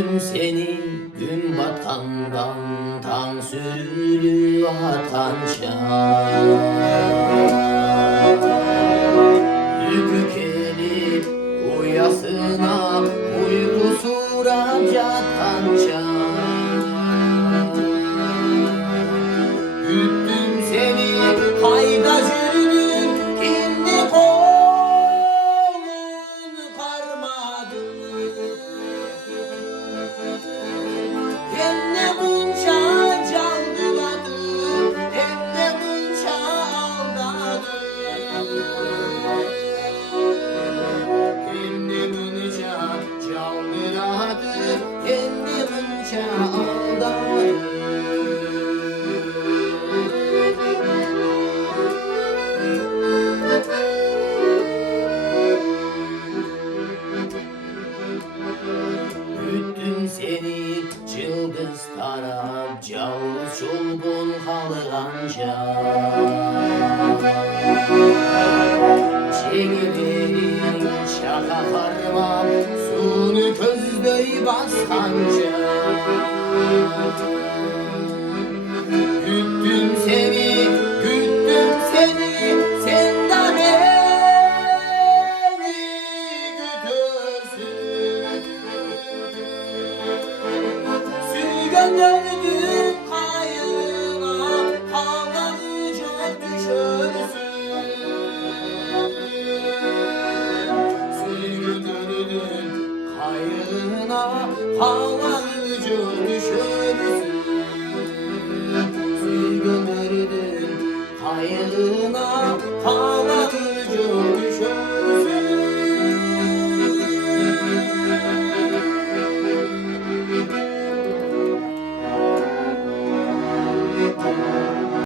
Güttüm seni gün batandan tan sürülü atanca. Yükü gelip uyasına uykusu racatanca. Güttüm seni haydacının kendi koynun karmadı. Hem de bunca canlıladı, hem de bunca aldadı. Hem de bunca canlıladı, hem de bunca aldadı. Güttüm seni cıldız taraf, cavuz çulbun halganca. Çegidenin şaka harmam, sunu közdöy baskanca. Güttüm seni, güttüm seni.